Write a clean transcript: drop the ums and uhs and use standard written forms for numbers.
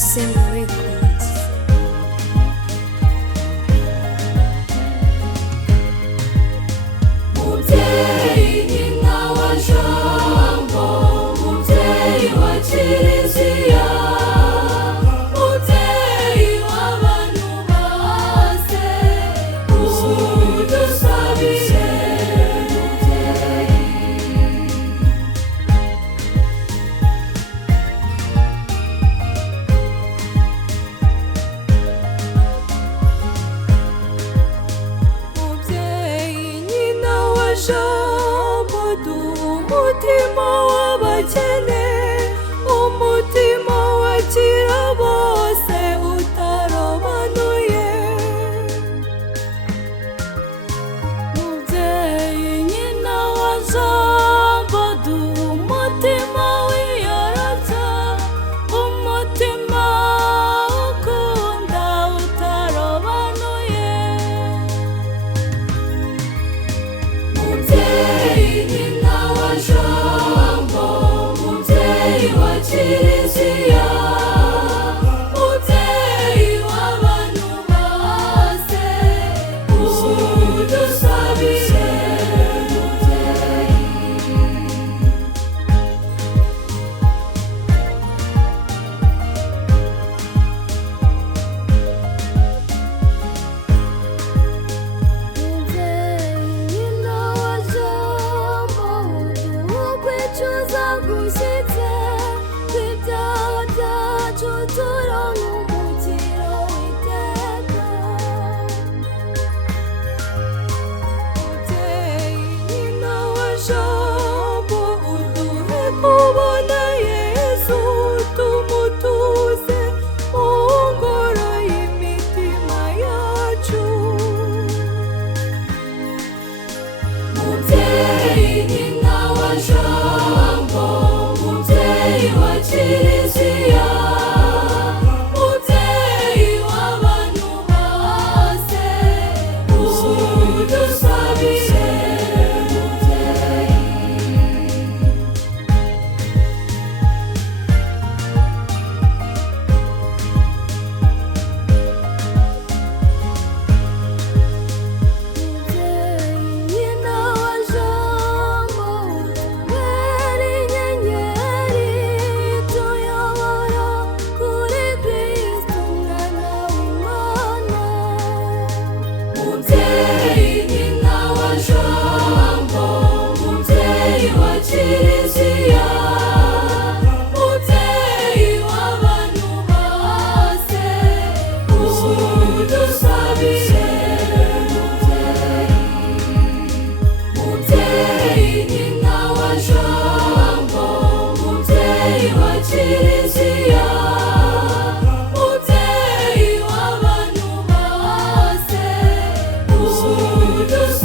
Simba Records. Mubyeyi nyina wa Jambo, mubyeyi wa Kiliziya, mubyeyi w'abantu bose, udusabire Jambo, umutima w'abakene, umutima wakira bose utarobanuye. Mubyeyi nyina wa Jambo, umutima wiyoroshya, umutima ukunda utarobanuye. Mubyeyi nyina wa Jambo, mubyeyi wa Kiliziya, mubyeyi w'abantu bose, udusabire gushyitse kw'ibyaha byacu turonka umukiro w'iteka. Mubyeyi nyina wa Jambo, uduhe kubona Yesu, tumutuze mu ngoro y'imitima yacu. Mubyeyi nyina wa Jambo, mubyeyi wa Kiliziya, mubyeyi w'abantu bose, udusabire Kiliziya, mubyeyi w'abantu bose, udusabire. Mubyeyi nyina wa Jambo, mubyeyi wa Kiliziya, mubyeyi w'abantu bose, udusabire.